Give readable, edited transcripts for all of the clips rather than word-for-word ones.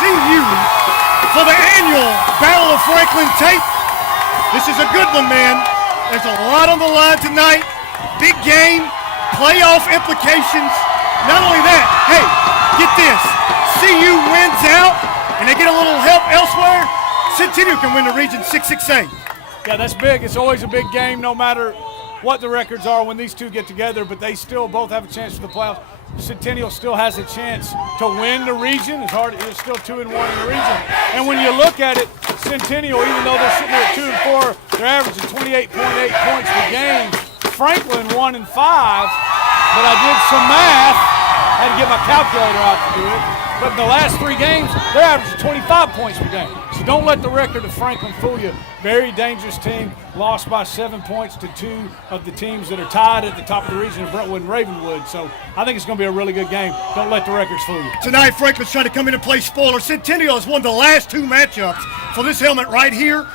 see you for the annual Battle of Franklin Tate. This is a good one, man. There's a lot on the line tonight. Big game, playoff implications. Not only that, hey, get this. CU wins out, and they get a little help elsewhere. Centennial can win the Region 6-6A. Yeah, that's big. It's always a big game no matter what the records are when these two get together, but they still both have a chance for the playoffs. Centennial still has a chance to win the region. It's still 2-1 in the region. And when you look at it, Centennial, even though they're sitting there at 2-4, they're averaging 28.8 points per game. Franklin 1-5, but I did some math. Had to get my calculator out to do it. But in the last 3 games, they're averaging 25 points per game. So don't let the record of Franklin fool you. Very dangerous team, lost by 7 points to 2 of the teams that are tied at the top of the region, Brentwood and Ravenwood. So I think it's going to be a really good game. Don't let the records fool you. Tonight, Franklin's trying to come in and play spoiler. Centennial has won the last 2 matchups for this helmet right here.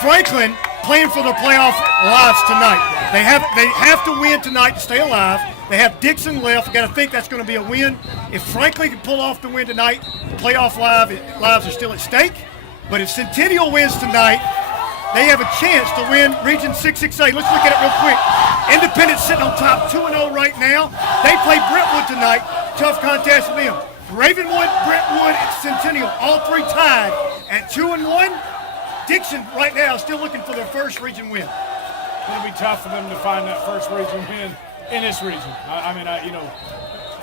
Franklin playing for their playoff lives tonight. They have to win tonight to stay alive. They have Dixon left. Got to think that's going to be a win. If Franklin can pull off the win tonight, the playoff lives are still at stake. But if Centennial wins tonight, they have a chance to win Region 6-6A. Let's look at it real quick. Independence sitting on top 2-0 right now. They play Brentwood tonight. Tough contest for them. Ravenwood, Brentwood, and Centennial, all 3 tied at 2-1. Dixon right now still looking for their first region win. It'll be tough for them to find that first region win in this region.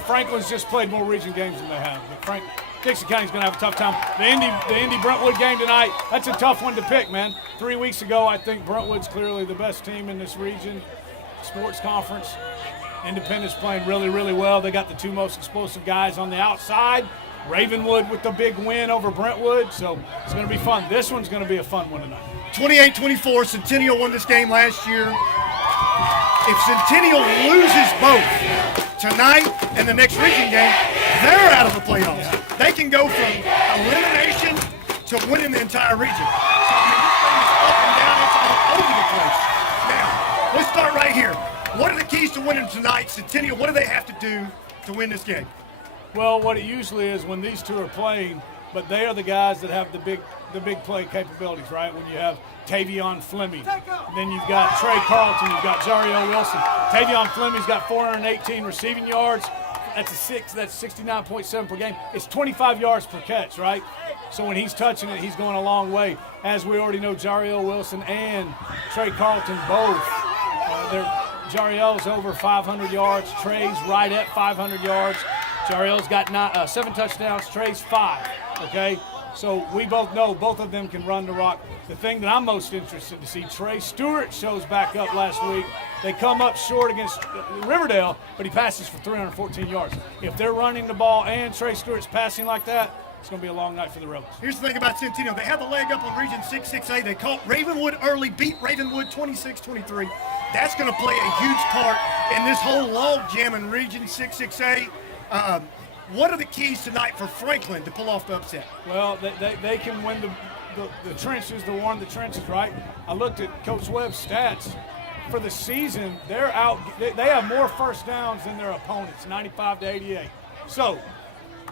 Franklin's just played more region games than they have. But Dixon County's going to have a tough time. The Indy Brentwood game tonight, that's a tough one to pick, man. 3 weeks ago, I think Brentwood's clearly the best team in this region. Sports conference. Independence playing really, really well. They got the 2 most explosive guys on the outside. Ravenwood with the big win over Brentwood, so it's going to be fun. This one's going to be a fun one tonight. 28-24, Centennial won this game last year. If Centennial loses both tonight and the next region game, they're out of the playoffs. Yeah. They can go from elimination to winning the entire region. So this thing is up and down, it's all over the place. Now, let's start right here. What are the keys to winning tonight? Centennial, what do they have to do to win this game? Well, what it usually is when these two are playing, but they are the guys that have the big play capabilities, right? When you have Tavion Fleming, then you've got Trey Carlton, you've got Jariel Wilson. Tavion Fleming's got 418 receiving yards. That's 69.7 per game. It's 25 yards per catch, right? So when he's touching it, he's going a long way. As we already know, Jariel Wilson and Trey Carlton both, Jariel's over 500 yards. Trey's right at 500 yards. Jariel's got 7 touchdowns. Trey's 5, okay? So we both know both of them can run the rock. The thing that I'm most interested to see, Trey Stewart shows back up last week. They come up short against Riverdale, but he passes for 314 yards. If they're running the ball and Trey Stewart's passing like that, it's going to be a long night for the Rebels. Here's the thing about Centennial. They have the leg up on Region 6-6A. They caught Ravenwood early, beat Ravenwood 26-23. That's going to play a huge part in this whole log jam in Region 6-6A. What are the keys tonight for Franklin to pull off the upset? Well, they can win the trenches, the war in the trenches, right? I looked at Coach Webb's stats. For the season, they're out. They have more first downs than their opponents, 95-88. So,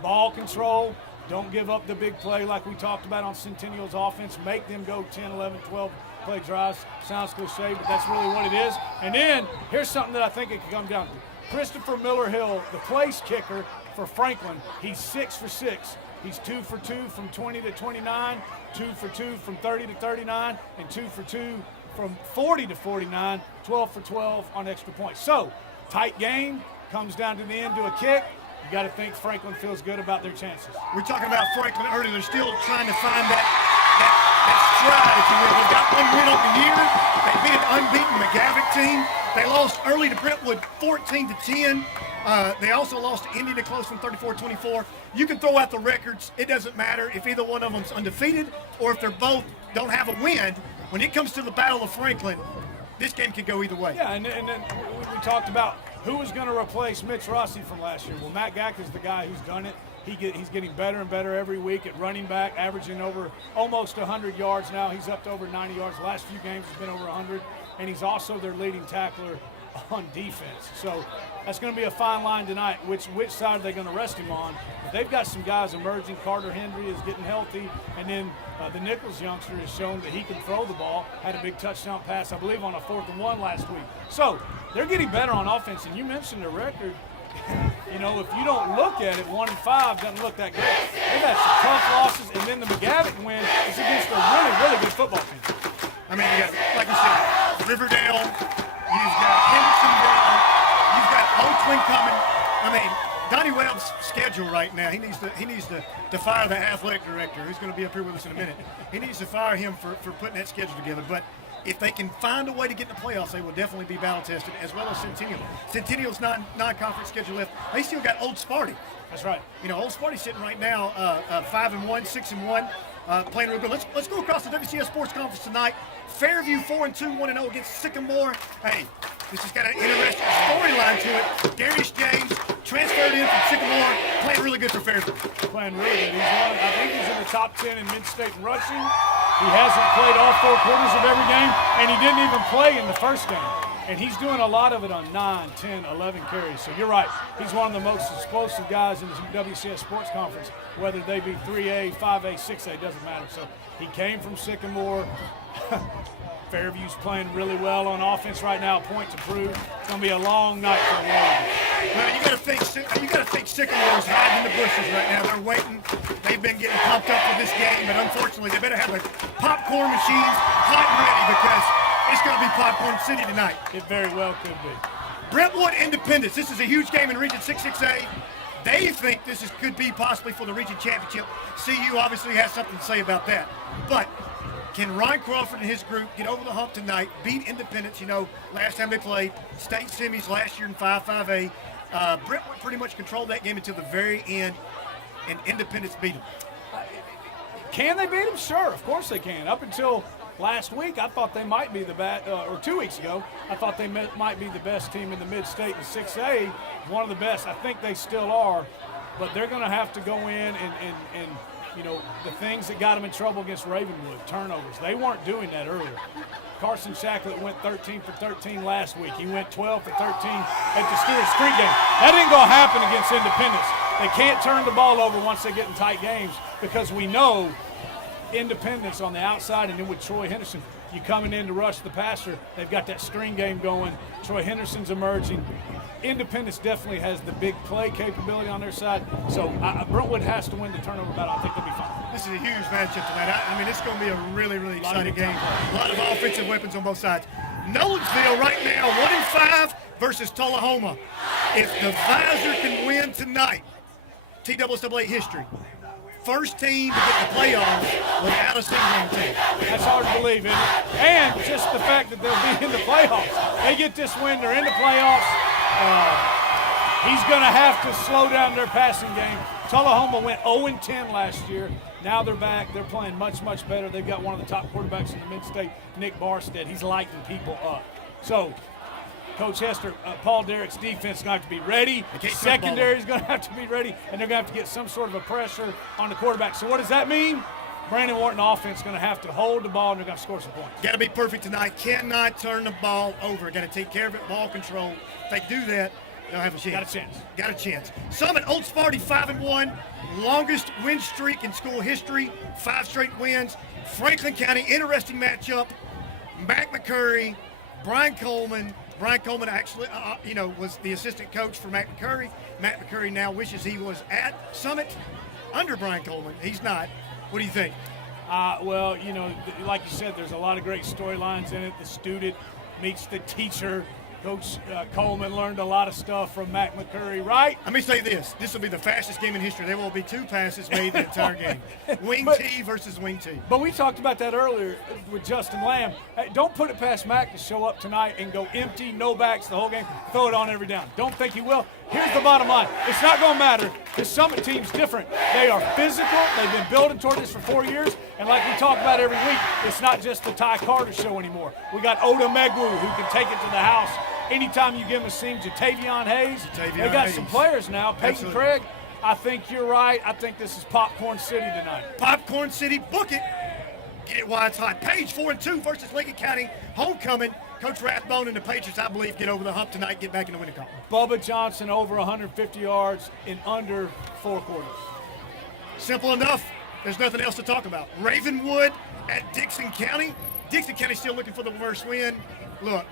ball control, don't give up the big play like we talked about on Centennial's offense. Make them go 10, 11, 12 play drives. Sounds cliche, but that's really what it is. And then, here's something that I think it could come down to. Christopher Miller-Hill, the place kicker for Franklin, he's 6 for 6. He's 2 for 2 from 20 to 29, 2 for 2 from 30 to 39, and 2 for 2 from 40 to 49, 12 for 12 on extra points. So, tight game, comes down to the end to a kick. You got to think Franklin feels good about their chances. We're talking about Franklin earlier. They're still trying to find that stride, if you will. They've got 1 win on the year. They beat an unbeaten McGavick team. They lost early to Brentwood 14-10. They also lost to Indiana close from 34-24. You can throw out the records. It doesn't matter if either one of them's undefeated or if they're both don't have a win. When it comes to the Battle of Franklin, this game could go either way. Yeah, and then we talked about who was going to replace Mitch Rossi from last year. Well, Matt Gack is the guy who's done it. He's getting better and better every week at running back, averaging over almost 100 yards now. He's up to over 90 yards. The last few games has been over 100. And he's also their leading tackler on defense. So that's going to be a fine line tonight. Which side are they going to rest him on? But they've got some guys emerging. Carter Henry is getting healthy, and then the Nichols youngster has shown that he can throw the ball. Had a big touchdown pass, I believe, on a 4th and 1 last week. So they're getting better on offense. And you mentioned their record. You know, if you don't look at it, 1-5 doesn't look that good. They've had some tough losses, and then the McGavick win is against a really, really good football team. I mean, you got, like you said, Riverdale, you've got Hendersonville, you've got Oakland coming. I mean, Donnie Webb's schedule right now, he needs to fire the athletic director, who's going to be up here with us in a minute. He needs to fire him for putting that schedule together. But if they can find a way to get in the playoffs, they will definitely be battle-tested, as well as Centennial. Centennial's non-conference schedule left. They still got Old Sparty. That's right. You know, Old Sparty's sitting right now 5-1, 6-1, playing real good. Let's go across the WCS Sports Conference tonight. Fairview 4-2, 1-0 against Sycamore. Hey, this has got an interesting storyline to it. Darius James transferred in from Sycamore, playing really good for Fairview. Playing really good. I think he's in the top 10 in mid-state in rushing. He hasn't played all 4 quarters of every game, and he didn't even play in the first game. And he's doing a lot of it on 9, 10, 11 carries. So you're right. He's one of the most explosive guys in the WCS Sports Conference, whether they be 3A, 5A, 6A, doesn't matter. So he came from Sycamore. Fairview's playing really well on offense right now, a point to prove. It's going to be a long night for the Warriors. Well, you got to think Sycamore's hiding in the bushes right now. They're waiting. They've been getting pumped up for this game, but unfortunately, they better have the popcorn machines hot and ready because it's going to be popcorn city tonight. It very well could be. Brentwood Independence. This is a huge game in Region 6-6A. They think this could be possibly for the region championship. CU obviously has something to say about that. But can Ryan Crawford and his group get over the hump tonight, beat Independence? You know, last time they played state semis last year in 5-5A. Brentwood pretty much controlled that game until the very end, and Independence beat them. Can they beat them? Sure, of course they can. Up until last week, I thought they might be or 2 weeks ago, I thought they might be the best team in the mid-state in 6A, one of the best. I think they still are, but they're going to have to go in and you know, the things that got them in trouble against Ravenwood, turnovers. They weren't doing that earlier. Carson Shacklet went 13 for 13 last week. He went 12 for 13 at the Stewart Street game. That ain't going to happen against Independence. They can't turn the ball over once they get in tight games because we know Independence on the outside, and then with Troy Henderson, you coming in to rush the passer. They've got that screen game going. Troy Henderson's emerging. Independence definitely has the big play capability on their side. So Brentwood has to win the turnover battle. I think they'll be fine. This is a huge matchup tonight. I mean, it's going to be a really, really exciting game. A lot of offensive weapons on both sides. Nolensville right now, 1-5 versus Tullahoma. If the Visor can win tonight, TSSAA history, first team to get the playoffs without a single team. That's hard to believe, isn't it? And just the fact that they'll be in the playoffs. They get this win, they're in the playoffs. He's going to have to slow down their passing game. Tullahoma went 0-10 last year. Now they're back. They're playing much, much better. They've got one of the top quarterbacks in the mid-state, Nick Barstead. He's lighting people up. So, Coach Hester, Paul Derrick's defense is going to have to be ready. Secondary is going to have to be ready, and they're going to have to get some sort of a pressure on the quarterback. So what does that mean? Brandon Wharton offense is going to have to hold the ball, and they're going to score some points. Got to be perfect tonight. Cannot turn the ball over. Got to take care of it, ball control. If they do that, they'll have a chance. Got a chance. Summit, Old Sparty, 5-1. Longest win streak in school history. 5 straight wins. Franklin County, interesting matchup. Mac McCurry, Brian Coleman. Brian Coleman actually, was the assistant coach for Matt McCurry. Matt McCurry now wishes he was at Summit under Brian Coleman. He's not. What do you think? Well, like you said, there's a lot of great storylines in it. The student meets the teacher. Coach Coleman learned a lot of stuff from Matt McCurry, right? Let me say this. This will be the fastest game in history. There will be 2 passes made the entire game. Wing T versus Wing T. But we talked about that earlier with Justin Lamb. Hey, don't put it past Mac to show up tonight and go empty, no backs the whole game, throw it on every down. Don't think he will. Here's the bottom line. It's not going to matter. The Summit team's different. They are physical. They've been building toward this for 4 years. And like we talk about every week, it's not just the Ty Carter show anymore. We got Oda Megwu who can take it to the house. Anytime you give him a seam, Jatavion Hayes. They got some players now. Peyton Craig, I think you're right. I think this is Popcorn City tonight. Popcorn City, book it. Get it while it's hot. Page 4-2 versus Lincoln County. Homecoming. Coach Rathbone and the Patriots, I believe, get over the hump tonight, get back in the winning column. Bubba Johnson over 150 yards in under 4 quarters. Simple enough. There's nothing else to talk about. Ravenwood at Dixon County. Dixon County still looking for the reverse win. Look,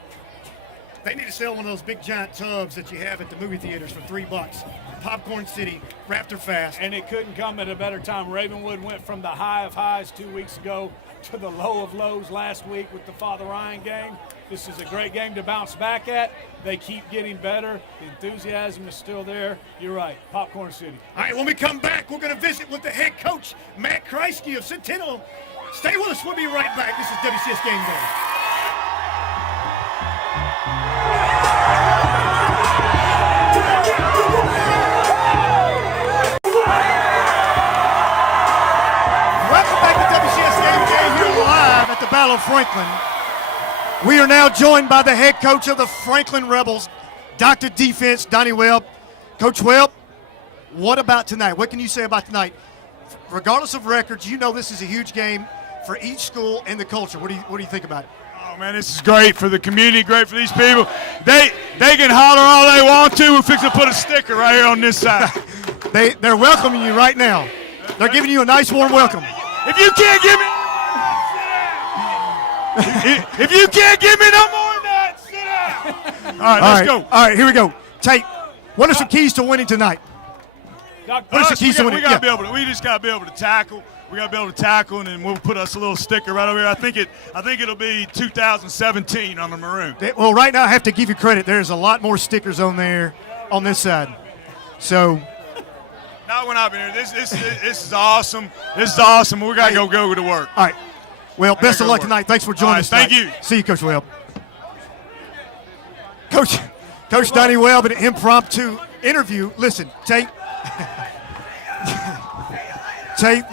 they need to sell one of those big giant tubs that you have at the movie theaters for $3. Popcorn City, Raptor Fast. And it couldn't come at a better time. Ravenwood went from the high of highs 2 weeks ago to the low of lows last week with the Father Ryan game. This is a great game to bounce back at. They keep getting better. The enthusiasm is still there. You're right, Popcorn City. All right, when we come back, we're going to visit with the head coach, Matt Kriesky of Centennial. Stay with us. We'll be right back. This is WCS Game Day. Welcome back to WCS Game Day here live at the Battle of Franklin. We are now joined by the head coach of the Franklin Rebels, Dr. Defense, Donnie Webb. Coach Webb, what about tonight? What can you say about tonight? Regardless of records, you know this is a huge game for each school and the culture. What do you think about it? Oh man, this is great for the community, great for these people. They can holler all they want to. We're fixing to put a sticker right here on this side. They're welcoming you right now. They're giving you a nice warm welcome. If you can't give me, if you can't give me no more than that, sit down. All right, let's go. All right, here we go. Tate, what are some keys to winning tonight? Doc, What are the keys to winning? We just gotta be able to tackle. We gotta be able to tackle, and then we'll put us a little sticker right over here. I think it'll be 2017 on the maroon. Well, right now I have to give you credit. There's a lot more stickers on there on this side. So. Not when I've been here. This is awesome. This is awesome. We gotta go to work. All right. Well, best of luck tonight. Thanks for joining us. Thank you. See you, Coach Webb. Coach Donnie Webb, an impromptu interview. Listen, Tate,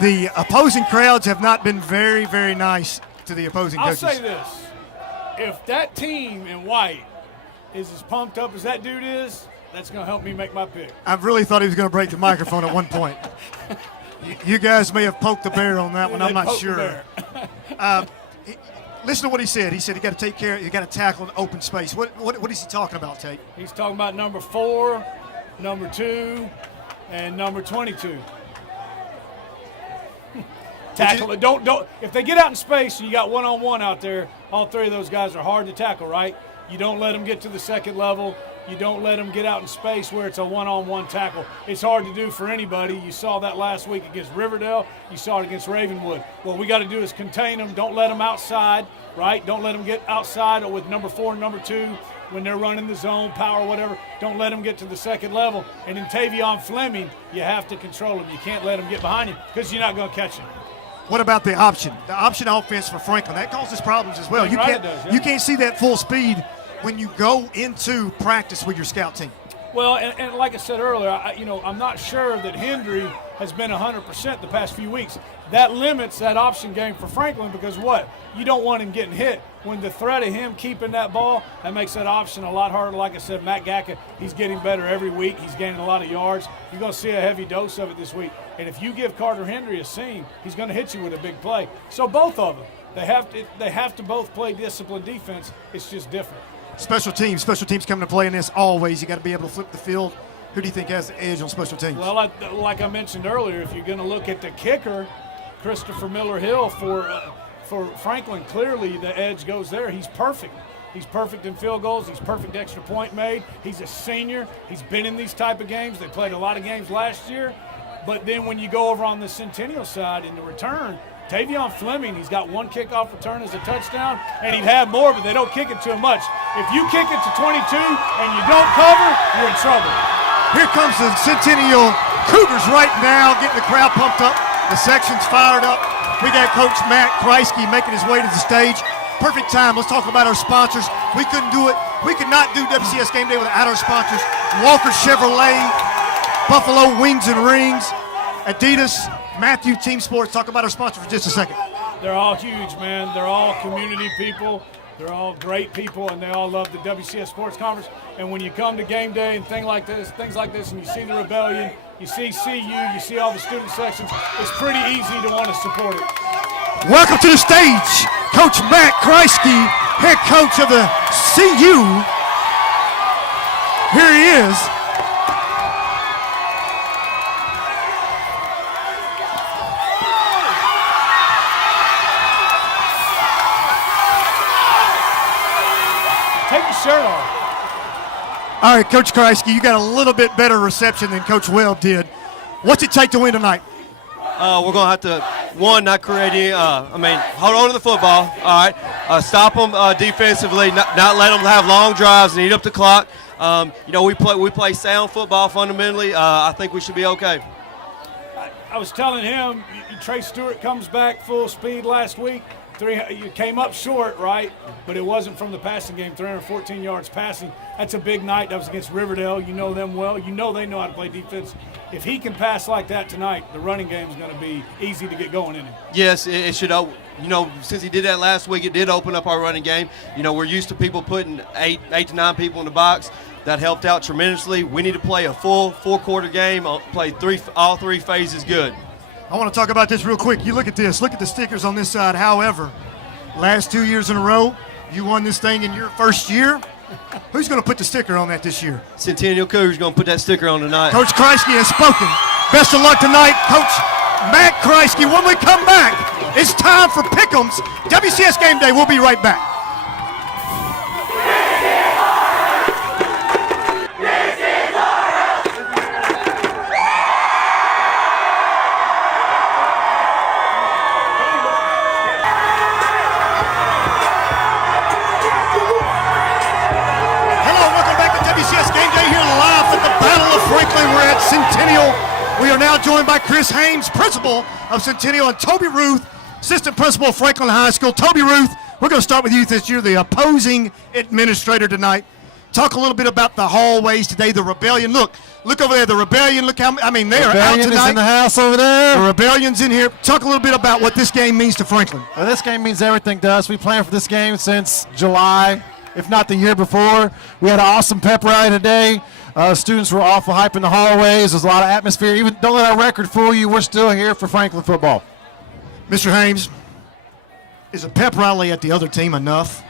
the opposing crowds have not been very, very nice to the opposing coaches. I'll say this. If that team in white is as pumped up as that dude is, that's going to help me make my pick. I really thought he was going to break the microphone at one point. You guys may have poked the bear on that one. I'm not sure. Listen to what he said. He said you got to take care. You got to tackle an open space. What is he talking about, Tate? He's talking about number 4, number 2, and number 22. Tackle it. Don't. If they get out in space and you got one-on-one out there, all 3 of those guys are hard to tackle, right? You don't let them get to the second level. You don't let them get out in space where it's a one-on-one tackle. It's hard to do for anybody. You saw that last week against Riverdale. You saw it against Ravenwood. What we got to do is contain them. Don't let them outside, right? Don't let them get outside or with number 4 and number 2 when they're running the zone, power, whatever. Don't let them get to the second level. And in Tavion Fleming, you have to control him. You can't let him get behind him because you're not going to catch him. What about the option? The option offense for Franklin, that causes problems as well. You can't see that full speed when you go into practice with your scout team. Well, and like I said earlier, I'm not sure that Hendry has been 100% the past few weeks. That limits that option game for Franklin because what? You don't want him getting hit. When the threat of him keeping that ball, that makes that option a lot harder. Like I said, Matt Gacka, he's getting better every week. He's gaining a lot of yards. You're going to see a heavy dose of it this week. And if you give Carter Hendry a seam, he's going to hit you with a big play. So both of them, they have to both play disciplined defense. It's just different. Special teams coming to play in this always. You got to be able to flip the field. Who do you think has the edge on special teams? Well, like I mentioned earlier, if you're going to look at the kicker, Christopher Miller-Hill for Franklin, clearly the edge goes there. He's perfect. He's perfect in field goals. He's perfect extra point made. He's a senior. He's been in these type of games. They played a lot of games last year. But then when you go over on the Centennial side in the return, Tavion Fleming, he's got 1 kickoff return as a touchdown, and he'd have more, but they don't kick it to him much. If you kick it to 22 and you don't cover, you're in trouble. Here comes the Centennial Cougars right now, getting the crowd pumped up. The section's fired up. We got Coach Matt Kriesky making his way to the stage. Perfect time. Let's talk about our sponsors. We couldn't do it. We could not do WCS Game Day without our sponsors. Walker Chevrolet, Buffalo Wings and Rings, Adidas, Matthew Team Sports. Talk about our sponsor for just a second. They're all huge, man. They're all community people. They're all great people, and they all love the WCS Sports Conference. And when you come to game day and things like this, and you see the Rebellion, you see CU, you see all the student sections, it's pretty easy to want to support it. Welcome to the stage, Coach Matt Kriesky, head coach of the CU. Here he is. Take your shirt off. All right, Coach Kriesky, you got a little bit better reception than Coach Webb did. What's it take to win tonight? We're going to have to, one, not create any, hold on to the football, all right? Stop them defensively, not let them have long drives and eat up the clock. We play sound football fundamentally. I think we should be okay. I was telling him, Trey Stewart comes back full speed last week. You came up short, right? But it wasn't from the passing game, 314 yards passing. That's a big night. That was against Riverdale. You know them well. You know they know how to play defense. If he can pass like that tonight, the running game is going to be easy to get going in it. Yes, it should. Since he did that last week, it did open up our running game. We're used to people putting eight to nine people in the box. That helped out tremendously. We need to play a full four-quarter game, play all three phases good. I want to talk about this real quick. You look at this. Look at the stickers on this side. However, last 2 years in a row, you won this thing in your first year. Who's going to put the sticker on that this year? Centennial Cougars going to put that sticker on tonight. Coach Kriesky has spoken. Best of luck tonight, Coach Matt Kriesky. When we come back, it's time for Pick'ems. WCS Game Day. We'll be right back. Franklin, we're at Centennial. We are now joined by Chris Hames, principal of Centennial, and Toby Ruth, assistant principal of Franklin High School. Toby Ruth, we're going to start with you since you're the opposing administrator tonight. Talk a little bit about the hallways today, the Rebellion. Look over there, the Rebellion. Look how, they are out tonight. Rebellion is in the house over there. The Rebellion's in here. Talk a little bit about what this game means to Franklin. Well, this game means everything to us. We planned for this game since July, if not the year before. We had an awesome pep rally today. Students were awful hype in the hallways. There's a lot of atmosphere. Even don't let our record fool you. We're still here for Franklin football. Mr. Hames, is a pep rally at the other team enough?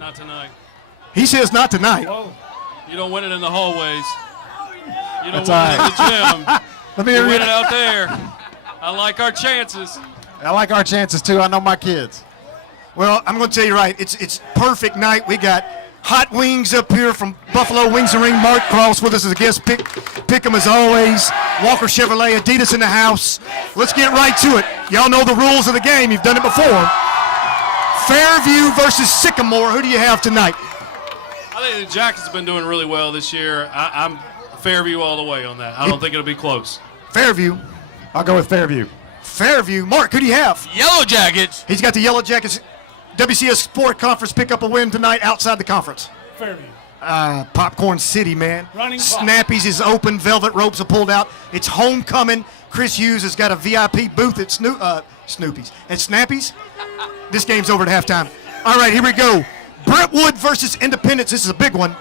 Not tonight. He says not tonight. Whoa. You don't win it in the hallways. You don't That's win it all in the gym. Let me You read win it out there. I like our chances. I like our chances too. I know my kids. Well, I'm going to tell you right. It's perfect night. We got hot wings up here from Buffalo Wings and Ring. Mark Cross with us as a guest. Pick 'em as always. Walker Chevrolet, Adidas in the house. Let's get right to it. Y'all know the rules of the game. You've done it before. Fairview versus Sycamore. Who do you have tonight? I think the Jackets have been doing really well this year. I'm Fairview all the way on that. I don't think it'll be close. Fairview. I'll go with Fairview. Fairview. Mark, who do you have? Yellow Jackets. He's got the Yellow Jackets. WCS Sport Conference pick up a win tonight outside the conference. Fairview. Popcorn City, man. Running clock. Snappies is open. Velvet ropes are pulled out. It's homecoming. Chris Hughes has got a VIP booth at Snoopy's. At Snappies. This game's over at halftime. All right, here we go. Brentwood versus Independence. This is a big one.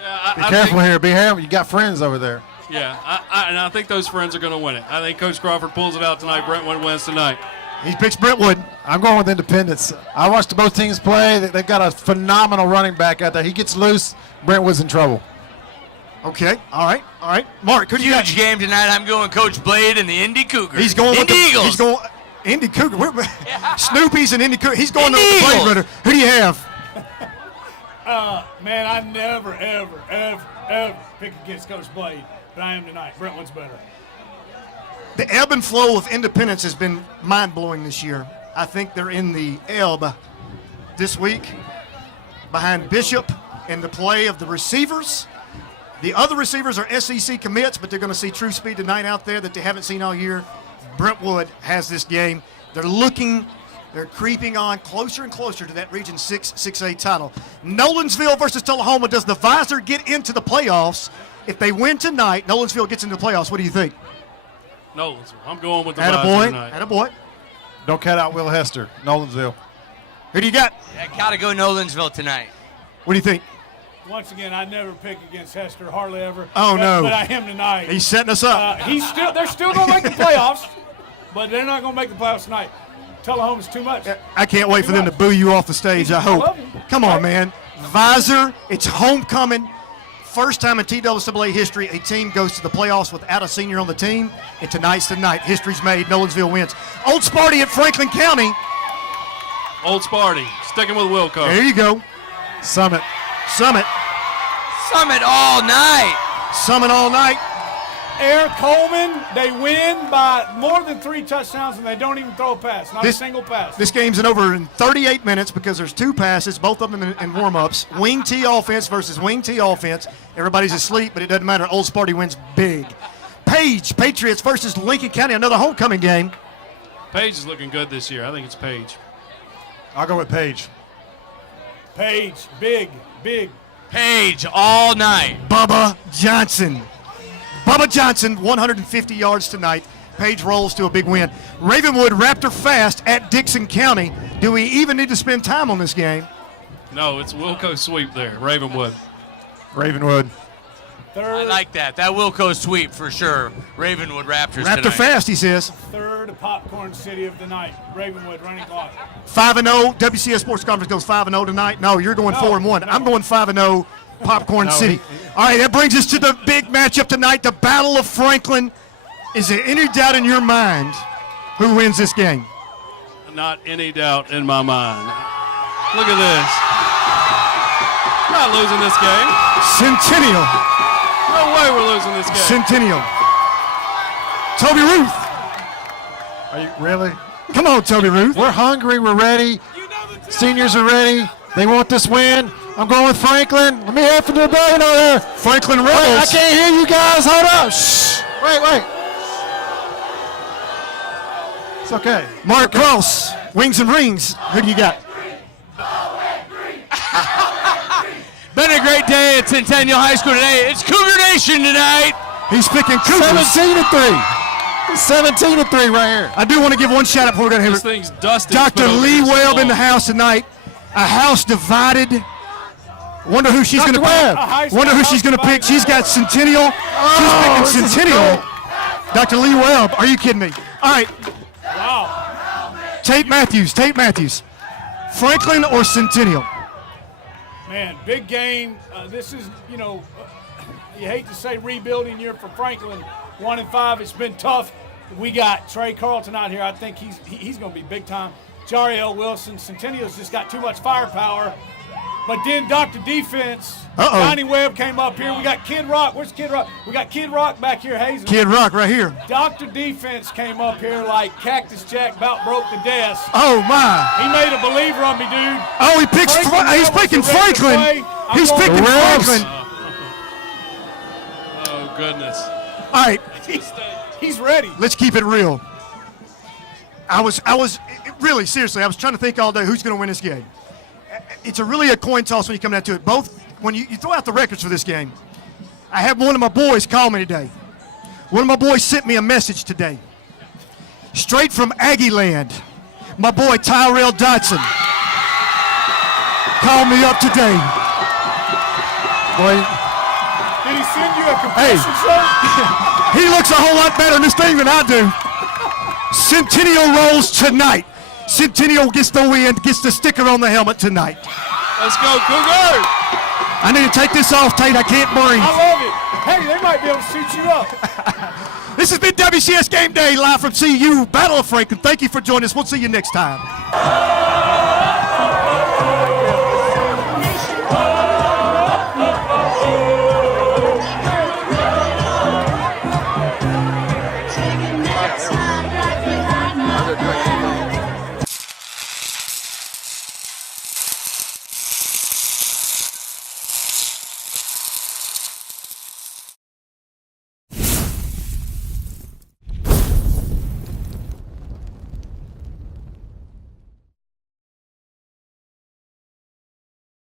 Yeah, Be careful here. Be careful. You got friends over there. Yeah, and I think those friends are going to win it. I think Coach Crawford pulls it out tonight. Brentwood wins tonight. He picks Brentwood. I'm going with Independence. I watched both teams play. They've got a phenomenal running back out there. He gets loose, Brentwood's in trouble. Okay, all right. Mark, who do you got? Huge game tonight. I'm going Coach Blade and the Indy Cougars. He's going with Indy the Eagles. He's going Indy Cougar. Snoopy's and Indy Cougar. He's going Indy to the Blade Eagles. Runner. Who do you have? Man, I never, ever pick against Coach Blade, but I am tonight. Brentwood's better. The ebb and flow of Independence has been mind-blowing this year. I think they're in the ebb this week behind Bishop and the play of the receivers. The other receivers are SEC commits, but they're going to see true speed tonight out there that they haven't seen all year. Brentwood has this game. They're creeping on closer and closer to that Region 6A title. Nolensville versus Tullahoma. Does the Visor get into the playoffs? If they win tonight, Nolensville gets into the playoffs. What do you think? Nolensville. I'm going with the Visor tonight. Attaboy. Don't cut out Will Hester, Nolensville. Who do you got? I gotta go Nolensville tonight. What do you think? Once again, I never pick against Hester, hardly ever. Oh, no. But I am tonight. He's setting us up. They're still going to make the playoffs, but they're not going to make the playoffs tonight. Tullahoma's too much. I can't wait for them to boo you off the stage, I hope. Come on, man. Visor, it's homecoming. First time in TSSAA history a team goes to the playoffs without a senior on the team. And tonight's the night. History's made. Nolensville wins. Old Sparty at Franklin County. Old Sparty, sticking with Wilco. There you go. Summit. Summit all night. Summit all night. Air Coleman, they win by more than 3 touchdowns, and they don't even throw a pass. Not a single pass. This game's over in 38 minutes because there's 2 passes, both of them in warm-ups. Wing T offense versus wing T offense. Everybody's asleep, but it doesn't matter. Old Sparty wins big. Page, Patriots versus Lincoln County, another homecoming game. Page is looking good this year. I think it's Page. I'll go with Page. Page, big. Page all night. Bubba Johnson. 150 yards tonight. Page rolls to a big win. Ravenwood Raptor Fast at Dixon County. Do we even need to spend time on this game? No, it's Wilco sweep there, Ravenwood. Ravenwood. I like that. That Wilco sweep for sure. Ravenwood Raptors Raptor tonight. Fast, he says. Third popcorn city of the night. Ravenwood running clock. 5-0. WCS Sports Conference goes 5-0 tonight. No, you're going 4-1. No. I'm going 5-0. Popcorn City. All right, that brings us to the big matchup tonight, the Battle of Franklin. Is there any doubt in your mind who wins this game? Not any doubt in my mind. Look at this. Not losing this game. Centennial. No way we're losing this game. Centennial. Toby Ruth. Are you really? Come on, Toby Ruth. We're hungry. We're ready. Seniors are ready. They want this win. I'm going with Franklin. Let me hear from the rebellion over there. Franklin Wait, I Rebels. can't hear you guys. Hold up. Shh. Wait. It's okay. Mark Cross, Wings and Rings. Who do you got? Been a great day at Centennial High School today. It's Cougar Nation tonight. He's picking Cougars. 17-3. 17-3 right here. I do want to give one shout out before we go to This him. thing's dusty. Dr. Lee Webb in the house tonight. A house divided. Wonder who she's going to Webb. pick. Wonder who she's going to pick. She's got Centennial. She's picking Centennial. Dr. Lee Webb. Are you kidding me? All right. Wow. Tate Mathews. Franklin or Centennial? Man, big game. This is, you hate to say rebuilding year for Franklin. 1-5. It's been tough. We got Trey Carlton out here. I think he's going to be big time. Jariel Wilson. Centennial's just got too much firepower. But then Dr. Defense, Donnie Webb came up here. We got Kid Rock. Where's Kid Rock? We got Kid Rock back here, Hazen. Kid Rock right here. Dr. Defense came up here like Cactus Jack about broke the desk. Oh, my. He made a believer on me, dude. Oh, he's picking Franklin. He's picking Franklin. Oh, goodness. All right. He's ready. Let's keep it real. I was really, seriously, I was trying to think all day who's going to win this game. It's really a coin toss when you come down to it. Both, when you throw out the records for this game, I had one of my boys call me today. One of my boys sent me a message today. Straight from Aggie Land. My boy Tyrell Dotson called me up today. Boy, Did he send you a compression shirt? he looks a whole lot better in this thing than I do. Centennial rolls tonight. Centennial gets the win, gets the sticker on the helmet tonight. Let's go, Cougar! I need to take this off, Tate. I can't breathe. I love it. Hey, they might be able to suit you up. This has been WCS Game Day live from CU Battle of Franklin. Thank you for joining us. We'll see you next time.